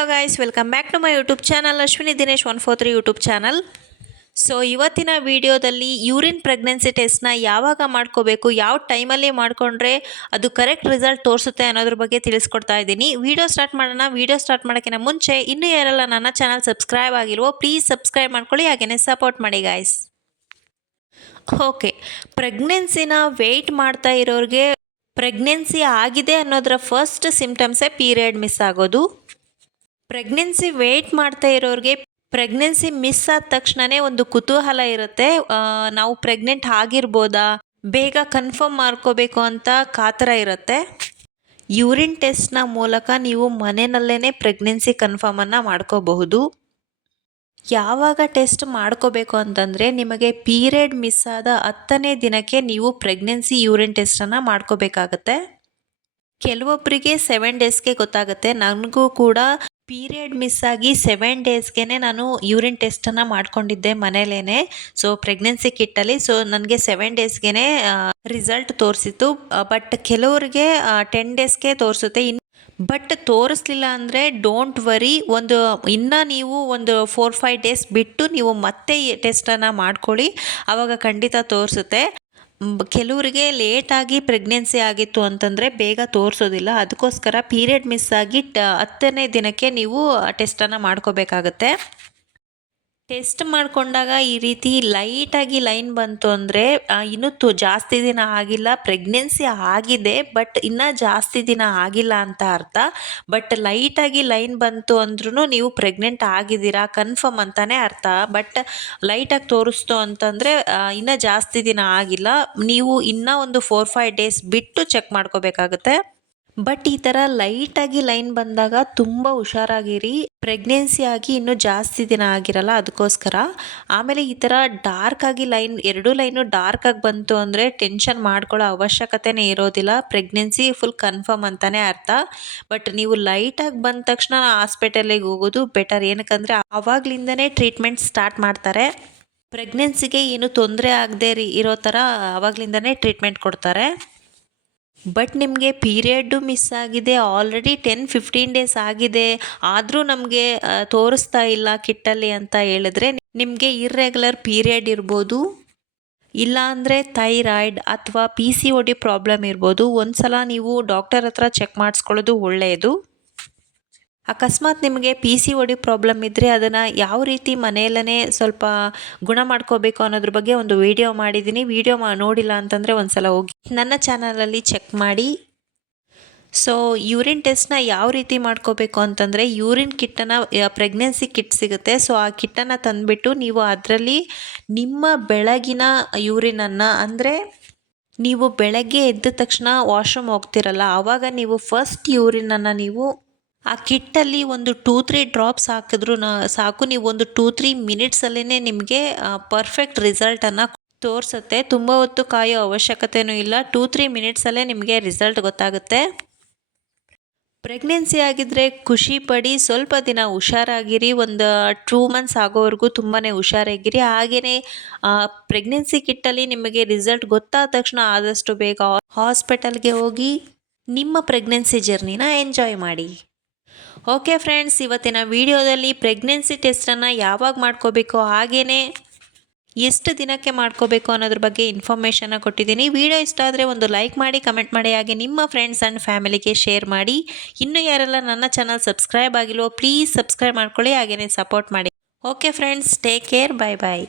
Hello guys, welcome back to my YouTube channel Ashwini Dinesh 143 YouTube channel. So ಇವತ್ತಿನ ವಿಡಿಯೋದಲ್ಲಿ urine pregnancy ಟೆಸ್ಟ್ನ ಯಾವಾಗ ಮಾಡ್ಕೋಬೇಕು, ಯಾವ ಟೈಮಲ್ಲಿ ಮಾಡಿಕೊಂಡ್ರೆ ಅದು ಕರೆಕ್ಟ್ ರಿಸಲ್ಟ್ ತೋರಿಸುತ್ತೆ ಅನ್ನೋದ್ರ ಬಗ್ಗೆ ತಿಳಿಸ್ಕೊಡ್ತಾ ಇದ್ದೀನಿ. ವಿಡಿಯೋ ಸ್ಟಾರ್ಟ್ ಮಾಡೋಣ. ವಿಡಿಯೋ ಸ್ಟಾರ್ಟ್ ಮಾಡೋಕ್ಕಿಂತ ಮುಂಚೆ ಇನ್ನೂ ಯಾರೆಲ್ಲ ನನ್ನ ಚಾನಲ್ ಸಬ್ಸ್ಕ್ರೈಬ್ ಆಗಿಲ್ವೋ ಪ್ಲೀಸ್ ಸಬ್ಸ್ಕ್ರೈಬ್ ಮಾಡ್ಕೊಳ್ಳಿ, ಹಾಗೆಯೇ ಸಪೋರ್ಟ್ ಮಾಡಿ ಗೈಸ್. ಓಕೆ, ಪ್ರೆಗ್ನೆನ್ಸಿನ ವೆಯ್ಟ್ ಮಾಡ್ತಾ ಇರೋರಿಗೆ ಪ್ರೆಗ್ನೆನ್ಸಿ ಆಗಿದೆ ಅನ್ನೋದರ ಫಸ್ಟ್ ಸಿಂಪ್ಟಮ್ಸೇ ಪೀರಿಯಡ್ ಮಿಸ್ ಆಗೋದು. ಪ್ರೆಗ್ನೆನ್ಸಿ ವೆಯ್ಟ್ ಮಾಡ್ತಾ ಇರೋರಿಗೆ ಪ್ರೆಗ್ನೆನ್ಸಿ ಮಿಸ್ ಆದ ತಕ್ಷಣವೇ ಒಂದು ಕುತೂಹಲ ಇರುತ್ತೆ, ನಾವು ಪ್ರೆಗ್ನೆಂಟ್ ಆಗಿರ್ಬೋದಾ, ಬೇಗ ಕನ್ಫರ್ಮ್ ಮಾಡ್ಕೋಬೇಕು ಅಂತ ಕಾತರ ಇರುತ್ತೆ. ಯೂರಿನ್ ಟೆಸ್ಟ್ನ ಮೂಲಕ ನೀವು ಮನೆಯಲ್ಲೇ ಪ್ರೆಗ್ನೆನ್ಸಿ ಕನ್ಫರ್ಮನ್ನು ಮಾಡ್ಕೋಬಹುದು. ಯಾವಾಗ ಟೆಸ್ಟ್ ಮಾಡ್ಕೋಬೇಕು ಅಂತಂದರೆ, ನಿಮಗೆ ಪೀರಿಯಡ್ ಮಿಸ್ ಆದ 10ನೇ ದಿನಕ್ಕೆ ನೀವು ಪ್ರೆಗ್ನೆನ್ಸಿ ಯೂರಿನ್ ಟೆಸ್ಟನ್ನು ಮಾಡ್ಕೋಬೇಕಾಗತ್ತೆ. ಕೆಲವೊಬ್ಬರಿಗೆ 7 ಡೇಸ್ಗೆ ಗೊತ್ತಾಗುತ್ತೆ. ನನಗೂ ಕೂಡ ಪೀರಿಯಡ್ ಮಿಸ್ ಆಗಿ 7 ಡೇಸ್ಗೆ ನಾನು ಯೂರಿನ್ ಟೆಸ್ಟನ್ನು ಮಾಡ್ಕೊಂಡಿದ್ದೆ ಮನೇಲೇ. ಸೊ ಪ್ರೆಗ್ನೆನ್ಸಿ ಕಿಟ್ಟಲ್ಲಿ ನನಗೆ 7 ಡೇಸ್ಗೆ ರಿಸಲ್ಟ್ ತೋರಿಸಿತ್ತು. ಬಟ್ ಕೆಲವರಿಗೆ 10 ಡೇಸ್ಗೆ ತೋರಿಸುತ್ತೆ. ಬಟ್ ತೋರಿಸ್ಲಿಲ್ಲ ಅಂದರೆ ಡೋಂಟ್ ವರಿ, ನೀವು ಒಂದು 4-5 ಡೇಸ್ ಬಿಟ್ಟು ನೀವು ಮತ್ತೆ ಟೆಸ್ಟನ್ನು ಮಾಡ್ಕೊಳ್ಳಿ, ಆವಾಗ ಖಂಡಿತ ತೋರಿಸುತ್ತೆ. ಕೆಲವರಿಗೆ ಲೇಟಾಗಿ ಪ್ರೆಗ್ನೆನ್ಸಿ ಆಗಿತ್ತು ಅಂತಂದರೆ ಬೇಗ ತೋರಿಸೋದಿಲ್ಲ. ಅದಕ್ಕೋಸ್ಕರ ಪೀರಿಯಡ್ ಮಿಸ್ ಆಗಿ 10ನೇ ದಿನಕ್ಕೆ ನೀವು ಟೆಸ್ಟನ್ನು ಮಾಡ್ಕೋಬೇಕಾಗತ್ತೆ. ಟೆಸ್ಟ್ ಮಾಡಿಕೊಂಡಾಗ ಈ ರೀತಿ ಲೈಟಾಗಿ ಲೈನ್ ಬಂತು ಅಂದರೆ ಇನ್ನೂ ಜಾಸ್ತಿ ದಿನ ಆಗಿಲ್ಲ, ಪ್ರೆಗ್ನೆನ್ಸಿ ಆಗಿದೆ ಬಟ್ ಇನ್ನೂ ಜಾಸ್ತಿ ದಿನ ಆಗಿಲ್ಲ ಅಂತ ಅರ್ಥ. ಬಟ್ ಲೈಟಾಗಿ ಲೈನ್ ಬಂತು ಅಂದ್ರೂ ನೀವು ಪ್ರೆಗ್ನೆಂಟ್ ಆಗಿದ್ದೀರಾ ಕನ್ಫರ್ಮ್ ಅಂತಲೇ ಅರ್ಥ. ಬಟ್ ಲೈಟಾಗಿ ತೋರಿಸ್ತು ಅಂತಂದರೆ ಇನ್ನೂ ಜಾಸ್ತಿ ದಿನ ಆಗಿಲ್ಲ, ನೀವು ಇನ್ನೂ ಒಂದು 4-5 ಡೇಸ್ ಬಿಟ್ಟು ಚೆಕ್ ಮಾಡ್ಕೋಬೇಕಾಗುತ್ತೆ. ಬಟ್ ಈ ಥರ ಲೈಟಾಗಿ ಲೈನ್ ಬಂದಾಗ ತುಂಬ ಹುಷಾರಾಗಿರಿ, ಪ್ರೆಗ್ನೆನ್ಸಿ ಆಗಿ ಇನ್ನೂ ಜಾಸ್ತಿ ದಿನ ಆಗಿರಲ್ಲ, ಅದಕ್ಕೋಸ್ಕರ. ಆಮೇಲೆ ಈ ಥರ ಡಾರ್ಕ್ ಆಗಿ ಎರಡು ಲೈನು ಡಾರ್ಕ್ ಆಗಿ ಬಂತು ಅಂದರೆ ಟೆನ್ಷನ್ ಮಾಡ್ಕೊಳ್ಳೋ ಅವಶ್ಯಕತೆನೇ ಇರೋದಿಲ್ಲ, ಪ್ರೆಗ್ನೆನ್ಸಿ ಫುಲ್ ಕನ್ಫರ್ಮ್ ಅಂತಲೇ ಅರ್ಥ. ಬಟ್ ನೀವು ಲೈಟಾಗಿ ಬಂದ ತಕ್ಷಣ ಹಾಸ್ಪಿಟಲಿಗೆ ಹೋಗೋದು ಬೆಟರ್. ಏನಕ್ಕಂದರೆ ಆವಾಗಲಿಂದನೇ ಟ್ರೀಟ್ಮೆಂಟ್ ಸ್ಟಾರ್ಟ್ ಮಾಡ್ತಾರೆ. ಪ್ರೆಗ್ನೆನ್ಸಿಗೆ ಏನು ತೊಂದರೆ ಆಗದೆ ಇರೋ ಥರ ಆವಾಗಲಿಂದನೇ ಟ್ರೀಟ್ಮೆಂಟ್ ಕೊಡ್ತಾರೆ. ಬಟ್ ನಿಮಗೆ ಪೀರಿಯಡ್ಡು ಮಿಸ್ ಆಗಿದೆ, ಆಲ್ರೆಡಿ 10-15 ಡೇಸ್ ಆಗಿದೆ, ಆದರೂ ನಮಗೆ ತೋರಿಸ್ತಾ ಇಲ್ಲ ಕಿಟ್ಟಲ್ಲಿ ಅಂತ ಹೇಳಿದ್ರೆ ನಿಮಗೆ ಇರ್ರೆಗ್ಯುಲರ್ ಪೀರಿಯಡ್ ಇರ್ಬೋದು, ಇಲ್ಲ ಅಂದರೆ ಥೈರಾಯ್ಡ್ ಅಥವಾ PCOD ಪ್ರಾಬ್ಲಮ್ ಇರ್ಬೋದು. ಒಂದ್ಸಲ ನೀವು ಡಾಕ್ಟರ್ ಹತ್ರ ಚೆಕ್ ಮಾಡಿಸ್ಕೊಳ್ಳೋದು ಒಳ್ಳೆಯದು. ಅಕಸ್ಮಾತ್ ನಿಮಗೆ PCOD ಪ್ರಾಬ್ಲಮ್ ಇದ್ದರೆ ಅದನ್ನು ಯಾವ ರೀತಿ ಮನೆಯಲ್ಲೇ ಸ್ವಲ್ಪ ಗುಣ ಮಾಡ್ಕೋಬೇಕು ಅನ್ನೋದ್ರ ಬಗ್ಗೆ ಒಂದು ವಿಡಿಯೋ ಮಾಡಿದ್ದೀನಿ. ವಿಡಿಯೋ ನೋಡಿಲ್ಲ ಅಂತಂದರೆ ಒಂದ್ಸಲ ಹೋಗಿ ನನ್ನ ಚಾನಲಲ್ಲಿ ಚೆಕ್ ಮಾಡಿ. ಸೊ ಯೂರಿನ್ ಟೆಸ್ಟ್ನ ಯಾವ ರೀತಿ ಮಾಡ್ಕೋಬೇಕು ಅಂತಂದರೆ, ಯೂರಿನ್ ಕಿಟ್ಟನ್ನು ಪ್ರೆಗ್ನೆನ್ಸಿ ಕಿಟ್ ಸಿಗುತ್ತೆ. ಸೊ ಆ ಕಿಟ್ಟನ್ನು ತಂದುಬಿಟ್ಟು ನೀವು ಅದರಲ್ಲಿ ನಿಮ್ಮ ಬೆಳಗಿನ ಯೂರಿನನ್ನು, ಅಂದರೆ ನೀವು ಬೆಳಗ್ಗೆ ಎದ್ದ ತಕ್ಷಣ ವಾಶ್ರೂಮ್ ಹೋಗ್ತಿರಲ್ಲ, ಆವಾಗ ನೀವು ಫಸ್ಟ್ ಯೂರಿನನ್ನು ನೀವು ಆ ಕಿಟ್ಟಲ್ಲಿ ಒಂದು 2-3 ಡ್ರಾಪ್ಸ್ ಹಾಕಿದ್ರೂ ಸಾಕು. ನೀವು ಒಂದು 2-3 ಮಿನಿಟ್ಸಲ್ಲೇ ನಿಮಗೆ ಪರ್ಫೆಕ್ಟ್ ರಿಸಲ್ಟನ್ನು ತೋರಿಸುತ್ತೆ. ತುಂಬ ಹೊತ್ತು ಕಾಯೋ ಅವಶ್ಯಕತೆಯೂ ಇಲ್ಲ, 2-3 ಮಿನಿಟ್ಸಲ್ಲೇ ನಿಮಗೆ ರಿಸಲ್ಟ್ ಗೊತ್ತಾಗುತ್ತೆ. ಪ್ರೆಗ್ನೆನ್ಸಿ ಆಗಿದ್ದರೆ ಖುಷಿ ಪಡಿ, ಸ್ವಲ್ಪ ದಿನ ಹುಷಾರಾಗಿರಿ, ಒಂದು 2 ಮಂತ್ಸ್ ಆಗೋವರೆಗೂ ತುಂಬಾ ಹುಷಾರಾಗಿರಿ. ಹಾಗೆಯೇ ಪ್ರೆಗ್ನೆನ್ಸಿ ಕಿಟ್ಟಲ್ಲಿ ನಿಮಗೆ ರಿಸಲ್ಟ್ ಗೊತ್ತಾದ ತಕ್ಷಣ ಆದಷ್ಟು ಬೇಗ ಹಾಸ್ಪಿಟಲ್ಗೆ ಹೋಗಿ ನಿಮ್ಮ ಪ್ರೆಗ್ನೆನ್ಸಿ ಜರ್ನಿನ ಎಂಜಾಯ್ ಮಾಡಿ. ಓಕೆ ಫ್ರೆಂಡ್ಸ್, ಇವತ್ತಿನ ವಿಡಿಯೋದಲ್ಲಿ ಪ್ರೆಗ್ನೆನ್ಸಿ ಟೆಸ್ಟನ್ನು ಯಾವಾಗ ಮಾಡ್ಕೋಬೇಕು, ಹಾಗೆಯೇ ಎಷ್ಟು ದಿನಕ್ಕೆ ಮಾಡ್ಕೋಬೇಕು ಅನ್ನೋದ್ರ ಬಗ್ಗೆ ಇನ್ಫಾರ್ಮೇಷನ್ನ ಕೊಟ್ಟಿದ್ದೀನಿ. ವಿಡಿಯೋ ಇಷ್ಟ ಆದರೆ ಒಂದು ಲೈಕ್ ಮಾಡಿ, ಕಮೆಂಟ್ ಮಾಡಿ, ಹಾಗೆ ನಿಮ್ಮ ಫ್ರೆಂಡ್ಸ್ ಆ್ಯಂಡ್ ಫ್ಯಾಮಿಲಿಗೆ ಶೇರ್ ಮಾಡಿ. ಇನ್ನೂ ಯಾರೆಲ್ಲ ನನ್ನ ಚಾನಲ್ ಸಬ್ಸ್ಕ್ರೈಬ್ ಆಗಿಲ್ವೋ ಪ್ಲೀಸ್ ಸಬ್ಸ್ಕ್ರೈಬ್ ಮಾಡ್ಕೊಳ್ಳಿ, ಹಾಗೆಯೇ ಸಪೋರ್ಟ್ ಮಾಡಿ. ಓಕೆ ಫ್ರೆಂಡ್ಸ್, ಟೇಕ್ ಕೇರ್, ಬಾಯ್ ಬಾಯ್.